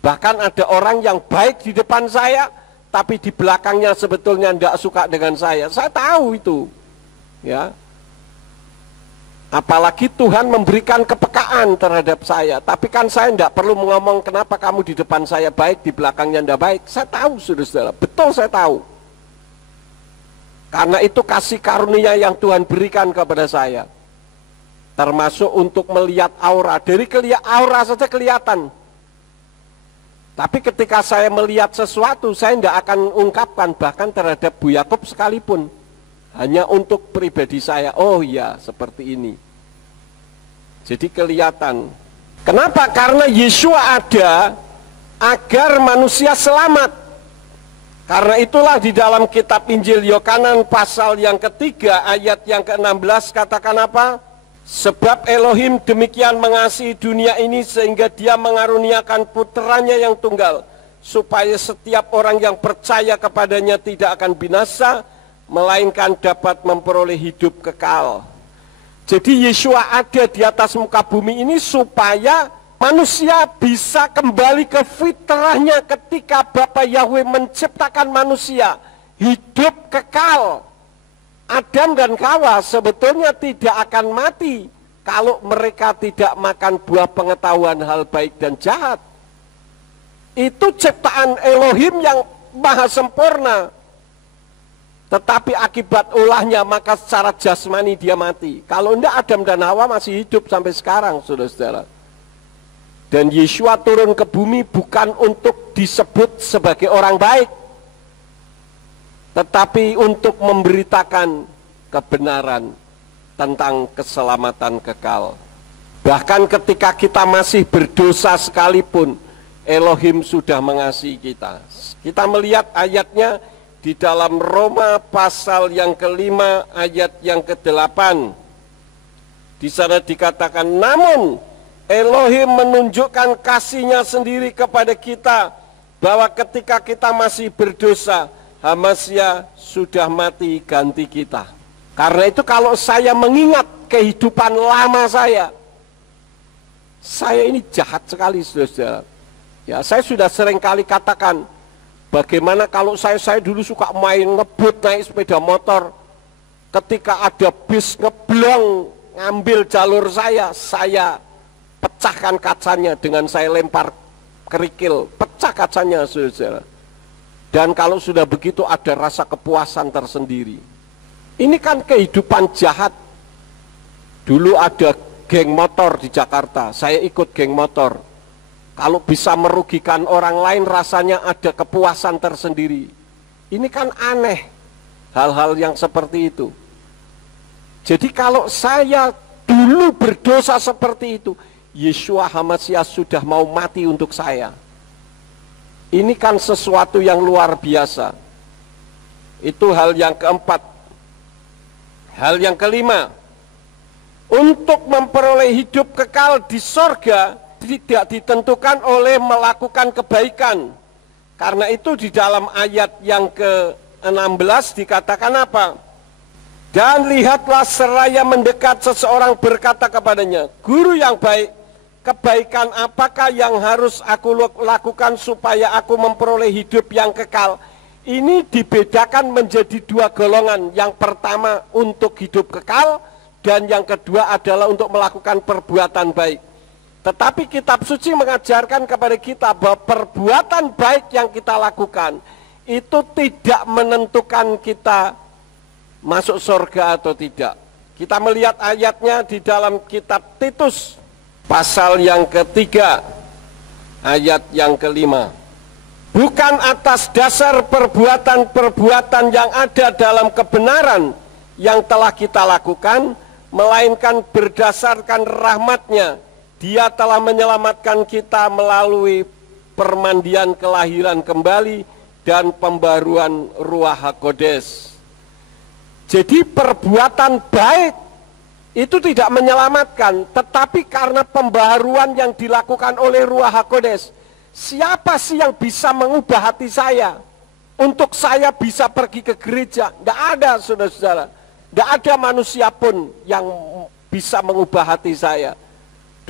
Bahkan ada orang yang baik di depan saya, tapi di belakangnya sebetulnya tidak suka dengan saya. Saya tahu itu. Ya. Apalagi Tuhan memberikan kepekaan terhadap saya. Tapi kan saya tidak perlu ngomong kenapa kamu di depan saya baik, di belakangnya tidak baik. Saya tahu, saudara-saudara. Betul saya tahu. Karena itu kasih karunia yang Tuhan berikan kepada saya. Termasuk untuk melihat aura. Dari aura saja kelihatan. Tapi ketika saya melihat sesuatu, saya tidak akan ungkapkan. Bahkan terhadap Bu Yakub sekalipun. Hanya untuk pribadi saya. Oh ya, seperti ini. Jadi kelihatan. Kenapa? Karena Yeshua ada agar manusia selamat. Karena itulah di dalam kitab Injil Yohanes pasal yang ketiga ayat yang ke-16 katakan apa? Sebab Elohim demikian mengasihi dunia ini sehingga dia mengaruniakan putranya yang tunggal, supaya setiap orang yang percaya kepadanya tidak akan binasa, melainkan dapat memperoleh hidup kekal. Jadi Yeshua ada di atas muka bumi ini supaya manusia bisa kembali ke fitrahnya ketika Bapa Yahweh menciptakan manusia, hidup kekal. Adam dan Hawa sebetulnya tidak akan mati kalau mereka tidak makan buah pengetahuan hal baik dan jahat. Itu ciptaan Elohim yang maha sempurna. Tetapi akibat ulahnya maka secara jasmani dia mati. Kalau tidak Adam dan Hawa masih hidup sampai sekarang, saudara-saudara. Dan Yeshua turun ke bumi bukan untuk disebut sebagai orang baik, tetapi untuk memberitakan kebenaran tentang keselamatan kekal. Bahkan ketika kita masih berdosa sekalipun, Elohim sudah mengasihi kita. Kita melihat ayatnya di dalam Roma pasal yang ke-5 ayat yang ke-8. Di sana dikatakan, namun Elohim menunjukkan kasih-Nya sendiri kepada kita, bahwa ketika kita masih berdosa, Hamasya sudah mati ganti kita. Karena itu kalau saya mengingat kehidupan lama saya ini jahat sekali, saudara. Ya, saya sudah sering kali katakan, bagaimana kalau saya dulu suka main ngebut naik sepeda motor, ketika ada bis ngeblong ngambil jalur saya pecahkan kacanya dengan saya lempar kerikil, pecah kacanya, saudara. Dan kalau sudah begitu ada rasa kepuasan tersendiri. Ini kan kehidupan jahat. Dulu ada geng motor di Jakarta, saya ikut geng motor. Kalau bisa merugikan orang lain rasanya ada kepuasan tersendiri. Ini kan aneh, hal-hal yang seperti itu. Jadi kalau saya dulu berdosa seperti itu, Yeshua HaMasiah sudah mau mati untuk saya. Ini kan sesuatu yang luar biasa. Itu hal yang keempat. Hal yang kelima, untuk memperoleh hidup kekal di sorga tidak ditentukan oleh melakukan kebaikan. Karena itu di dalam ayat yang ke-16 dikatakan apa? Dan lihatlah seraya mendekat seseorang berkata kepadanya, Guru yang baik, kebaikan apakah yang harus aku lakukan supaya aku memperoleh hidup yang kekal? Ini dibedakan menjadi dua golongan. Yang pertama untuk hidup kekal, dan yang kedua adalah untuk melakukan perbuatan baik. Tetapi kitab suci mengajarkan kepada kita bahwa perbuatan baik yang kita lakukan itu tidak menentukan kita masuk surga atau tidak. Kita melihat ayatnya di dalam kitab Titus pasal yang ketiga ayat yang kelima. Bukan atas dasar perbuatan-perbuatan yang ada dalam kebenaran yang telah kita lakukan, melainkan berdasarkan rahmat-Nya. Dia telah menyelamatkan kita melalui permandian kelahiran kembali dan pembaruan Ruach HaKodes. Jadi perbuatan baik itu tidak menyelamatkan, tetapi karena pembaharuan yang dilakukan oleh Ruach HaKodes. Siapa sih yang bisa mengubah hati saya untuk saya bisa pergi ke gereja? Tidak ada, saudara-saudara. Tidak ada manusia pun yang bisa mengubah hati saya.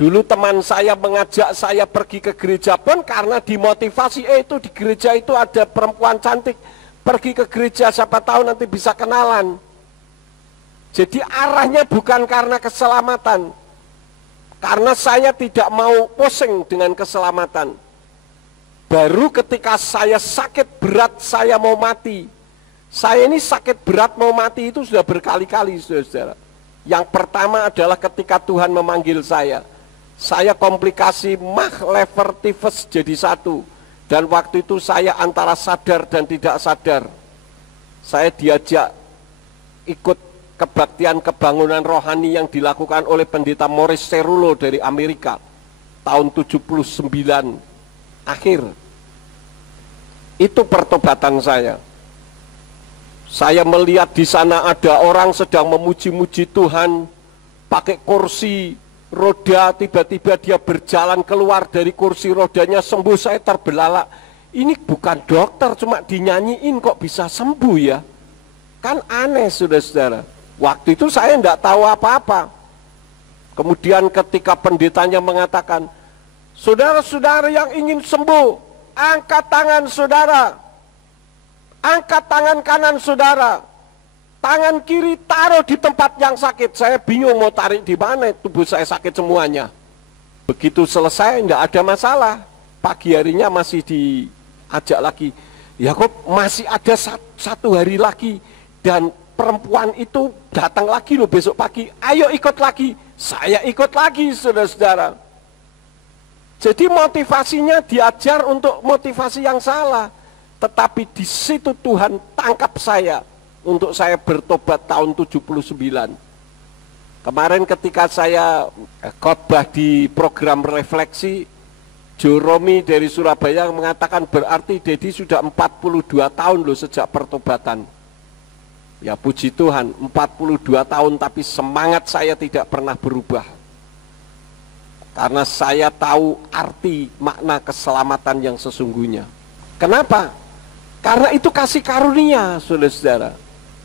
Dulu teman saya mengajak saya pergi ke gereja pun karena dimotivasi, itu di gereja itu ada perempuan cantik, pergi ke gereja siapa tahu nanti bisa kenalan. Jadi arahnya bukan karena keselamatan, karena saya tidak mau pusing dengan keselamatan. Baru ketika saya sakit berat, saya mau mati. Saya ini sakit berat mau mati itu sudah berkali-kali, saudara-saudara. Yang pertama adalah ketika Tuhan memanggil saya. Saya komplikasi mah lever tifus jadi satu. Dan waktu itu saya antara sadar dan tidak sadar. Saya diajak ikut kebaktian kebangunan rohani yang dilakukan oleh pendeta Morris Cerullo dari Amerika tahun 79 akhir. Itu pertobatan saya. Saya melihat di sana ada orang sedang memuji-muji Tuhan pakai kursi roda, tiba-tiba dia berjalan keluar dari kursi rodanya sembuh. Saya terbelalak. Ini bukan dokter, cuma dinyanyiin kok bisa sembuh ya. Kan aneh, saudara-saudara. Waktu itu saya tidak tahu apa-apa. Kemudian ketika pendetanya mengatakan, saudara-saudara yang ingin sembuh, angkat tangan saudara, angkat tangan kanan saudara, tangan kiri taruh di tempat yang sakit. Saya bingung mau tarik di mana, tubuh saya sakit semuanya. Begitu selesai tidak ada masalah. Pagi harinya masih diajak lagi, ya kok masih ada satu hari lagi, dan perempuan itu datang lagi loh besok pagi, ayo ikut lagi. Saya ikut lagi, saudara-saudara. Jadi motivasinya diajar untuk motivasi yang salah. Tetapi di situ Tuhan tangkap saya untuk saya bertobat tahun 79. Kemarin ketika saya khotbah di program refleksi, Joe Romi dari Surabaya mengatakan berarti Dedi sudah 42 tahun loh sejak pertobatan. Ya puji Tuhan, 42 tahun tapi semangat saya tidak pernah berubah. Karena saya tahu arti makna keselamatan yang sesungguhnya. Kenapa? Karena itu kasih karunia, saudara-saudara.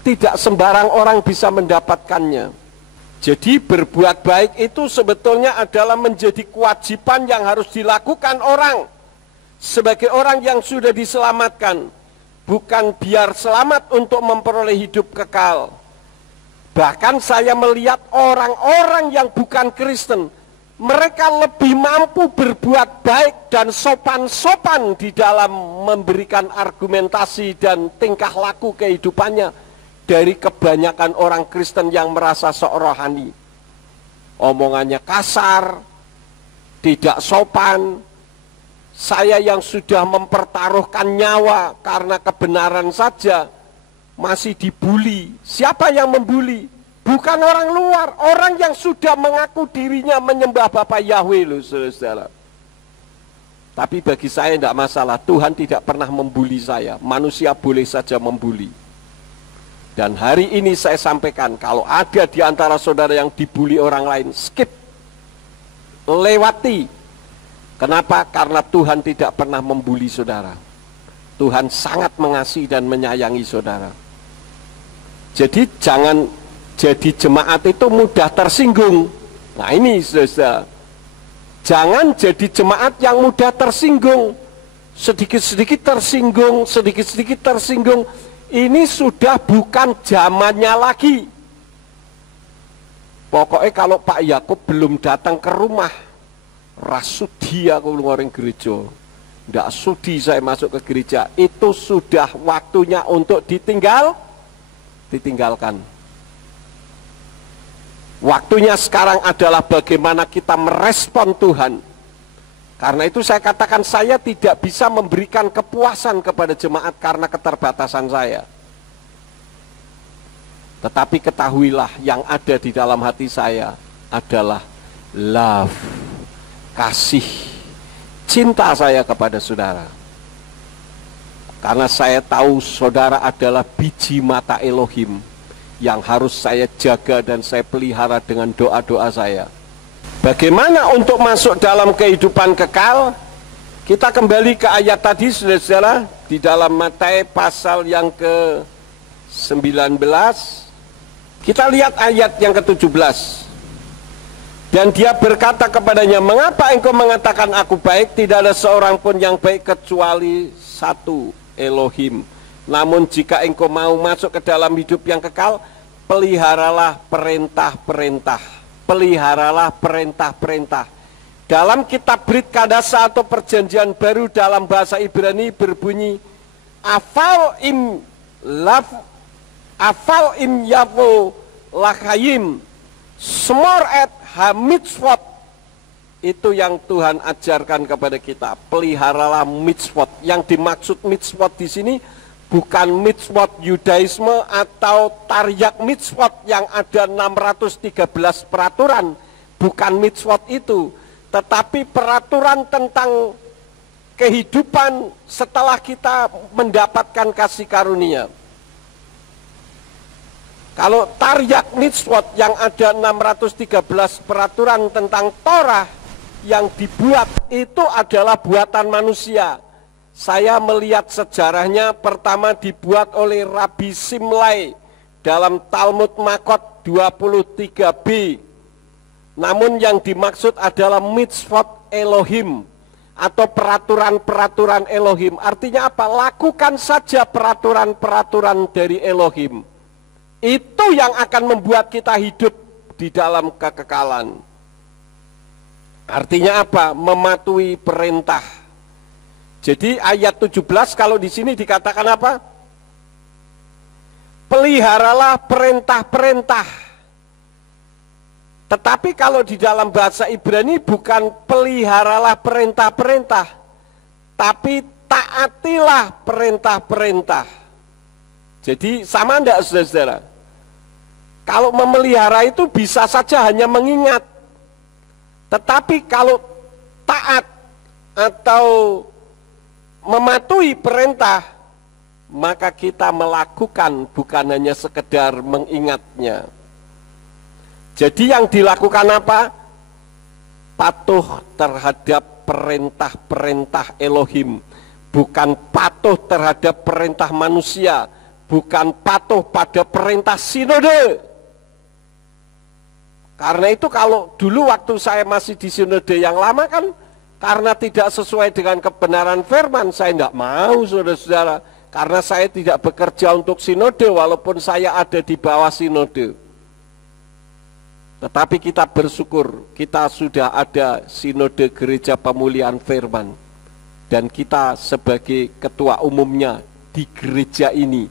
Tidak sembarang orang bisa mendapatkannya. Jadi berbuat baik itu sebetulnya adalah menjadi kewajiban yang harus dilakukan orang. Sebagai orang yang sudah diselamatkan. Bukan biar selamat untuk memperoleh hidup kekal. Bahkan saya melihat orang-orang yang bukan Kristen, mereka lebih mampu berbuat baik dan sopan-sopan di dalam memberikan argumentasi dan tingkah laku kehidupannya dari kebanyakan orang Kristen yang merasa sok rohani. Omongannya kasar, tidak sopan. Saya yang sudah mempertaruhkan nyawa karena kebenaran saja masih dibuli. Siapa yang membuli? Bukan orang luar, orang yang sudah mengaku dirinya menyembah Bapa Yahweh loh, saudara. Tapi bagi saya tidak masalah, Tuhan tidak pernah membuli saya. Manusia boleh saja membuli. Dan hari ini saya sampaikan, kalau ada di antara saudara yang dibuli orang lain, skip, lewati. Kenapa? Karena Tuhan tidak pernah membuli saudara. Tuhan sangat mengasihi dan menyayangi saudara. Jadi jangan jadi jemaat itu mudah tersinggung. Nah ini saudara, jangan jadi jemaat yang mudah tersinggung. Sedikit-sedikit tersinggung, sedikit-sedikit tersinggung. Ini sudah bukan zamannya lagi. Pokoknya kalau Pak Yakub belum datang ke rumah, rasudi aku ngeluarin gereja. Tidak sudi saya masuk ke gereja. Itu sudah waktunya untuk ditinggalkan. Waktunya sekarang adalah bagaimana kita merespon Tuhan. Karena itu saya katakan saya tidak bisa memberikan kepuasan kepada jemaat karena keterbatasan saya. Tetapi ketahuilah yang ada di dalam hati saya adalah love, kasih, cinta saya kepada saudara. Karena saya tahu saudara adalah biji mata Elohim yang harus saya jaga dan saya pelihara dengan doa-doa saya. Bagaimana untuk masuk dalam kehidupan kekal? Kita kembali ke ayat tadi, saudara-saudara, di dalam Matius pasal yang ke-19. Kita lihat ayat yang ke-17. Dan dia berkata kepadanya, mengapa engkau mengatakan aku baik? Tidak ada seorang pun yang baik kecuali satu, Elohim. Namun jika engkau mau masuk ke dalam hidup yang kekal, peliharalah perintah-perintah. Peliharalah perintah-perintah. Dalam kitab Brit Kadasa atau perjanjian baru dalam bahasa Ibrani berbunyi afal im yavo lachayim smor et hamitzvot. Itu yang Tuhan ajarkan kepada kita. Peliharalah mitzvot. Yang dimaksud mitzvot di sini bukan mitzvot Yudaisme atau Taryak mitzvot yang ada 613 peraturan. Bukan mitzvot itu, tetapi peraturan tentang kehidupan setelah kita mendapatkan kasih karunia. Kalau Taryak mitzvot yang ada 613 peraturan tentang Torah yang dibuat itu adalah buatan manusia. Saya melihat sejarahnya pertama dibuat oleh Rabbi Simlai dalam Talmud Makot 23b. Namun yang dimaksud adalah mitzvot Elohim atau peraturan-peraturan Elohim. Artinya apa? Lakukan saja peraturan-peraturan dari Elohim. Itu yang akan membuat kita hidup di dalam kekekalan. Artinya apa? Mematuhi perintah. Jadi ayat 17 kalau di sini dikatakan apa? Peliharalah perintah-perintah. Tetapi kalau di dalam bahasa Ibrani bukan peliharalah perintah-perintah, tapi taatilah perintah-perintah. Jadi sama enggak saudara-saudara? Kalau memelihara itu bisa saja hanya mengingat. Tetapi kalau taat atau mematuhi perintah, maka kita melakukan, bukan hanya sekedar mengingatnya. Jadi yang dilakukan apa? Patuh terhadap perintah-perintah Elohim, bukan patuh terhadap perintah manusia, bukan patuh pada perintah sinode. Karena itu kalau dulu waktu saya masih di sinode yang lama kan, karena tidak sesuai dengan kebenaran firman, saya tidak mau saudara-saudara. Karena saya tidak bekerja untuk sinode walaupun saya ada di bawah sinode. Tetapi kita bersyukur kita sudah ada sinode gereja pemulihan firman. Dan kita sebagai ketua umumnya di gereja ini.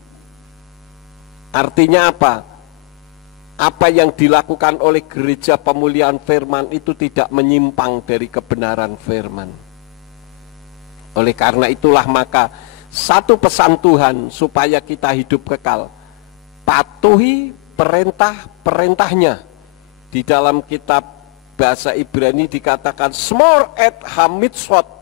Artinya apa? Apa yang dilakukan oleh gereja pemulihan firman itu tidak menyimpang dari kebenaran firman. Oleh karena itulah maka satu pesan Tuhan supaya kita hidup kekal, patuhi perintah-perintahnya. Di dalam kitab bahasa Ibrani dikatakan smor et ha-mitzvot.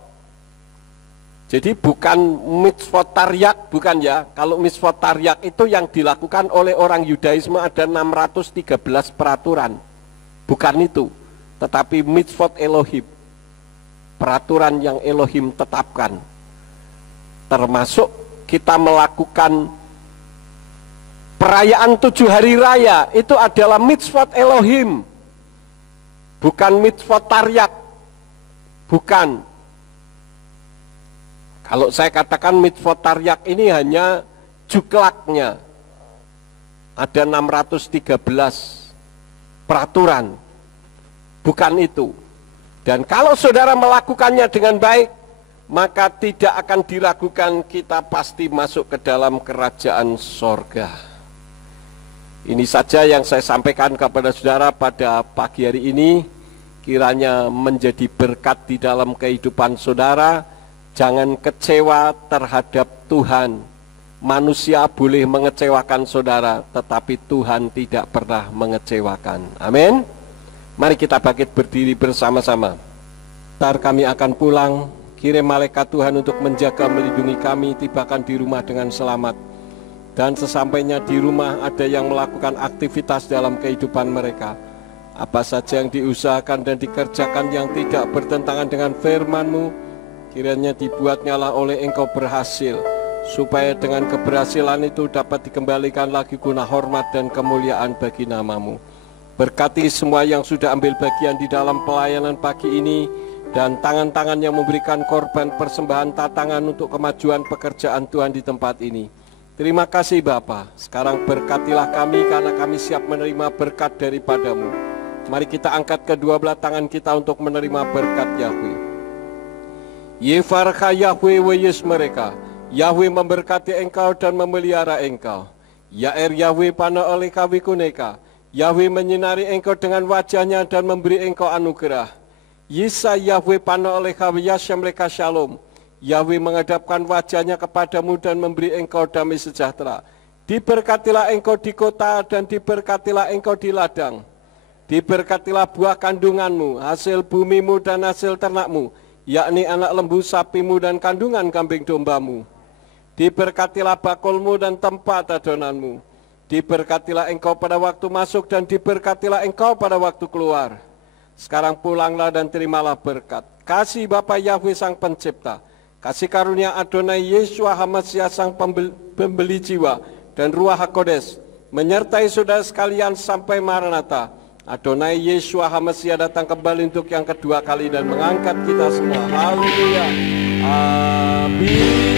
Jadi bukan mitzvot taryak, bukan ya. Kalau mitzvot taryak itu yang dilakukan oleh orang Yudaisme ada 613 peraturan. Bukan itu, tetapi mitzvot Elohim. Peraturan yang Elohim tetapkan. Termasuk kita melakukan perayaan 7 hari raya, itu adalah mitzvot Elohim. Bukan mitzvot taryak. Bukan. Kalau saya katakan mitzvot taryak ini hanya juklaknya. Ada 613 peraturan. Bukan itu. Dan kalau saudara melakukannya dengan baik, maka tidak akan diragukan kita pasti masuk ke dalam kerajaan sorga. Ini saja yang saya sampaikan kepada saudara pada pagi hari ini. Kiranya menjadi berkat di dalam kehidupan saudara. Jangan kecewa terhadap Tuhan. Manusia boleh mengecewakan saudara, tetapi Tuhan tidak pernah mengecewakan. Amin. Mari kita bangkit berdiri bersama-sama. Ntar kami akan pulang. Kirim malaikat Tuhan untuk menjaga, melindungi kami, tibakan di rumah dengan selamat. Dan sesampainya di rumah ada yang melakukan aktivitas dalam kehidupan mereka. Apa saja yang diusahakan dan dikerjakan yang tidak bertentangan dengan firman-Mu, kiranya dibuatnyalah oleh Engkau berhasil, supaya dengan keberhasilan itu dapat dikembalikan lagi guna hormat dan kemuliaan bagi nama-Mu. Berkati semua yang sudah ambil bagian di dalam pelayanan pagi ini, dan tangan-tangan yang memberikan korban persembahan tatangan untuk kemajuan pekerjaan Tuhan di tempat ini. Terima kasih Bapa. Sekarang berkatilah kami karena kami siap menerima berkat daripada-Mu. Mari kita angkat kedua belah tangan kita untuk menerima berkat Yahweh. Yefarcha Yahweh weyes mereka. Yahweh memberkati engkau dan memelihara engkau. Yair Yahweh pana oleh kawikuneka. Yahweh menyinari engkau dengan wajahnya dan memberi engkau anugerah. Yisa Yahweh pana oleh kawiyasya mereka shalom. Yahweh menghadapkan wajahnya kepadamu dan memberi engkau damai sejahtera. Diberkatilah engkau di kota dan diberkatilah engkau di ladang. Diberkatilah buah kandunganmu, hasil bumimu dan hasil ternakmu, yakni anak lembu sapimu dan kandungan kambing dombamu. Diberkatilah bakulmu dan tempat adonanmu. Diberkatilah engkau pada waktu masuk dan diberkatilah engkau pada waktu keluar. Sekarang pulanglah dan terimalah berkat. Kasih Bapa Yahweh Sang Pencipta, kasih karunia Adonai Yeshua HaMashiach Sang Pembeli jiwa, dan Ruach HaKodes menyertai saudara sekalian sampai Maranatha. Adonai Yeshua HaMashiach datang kembali untuk yang kedua kali dan mengangkat kita semua. Haleluya. Amin.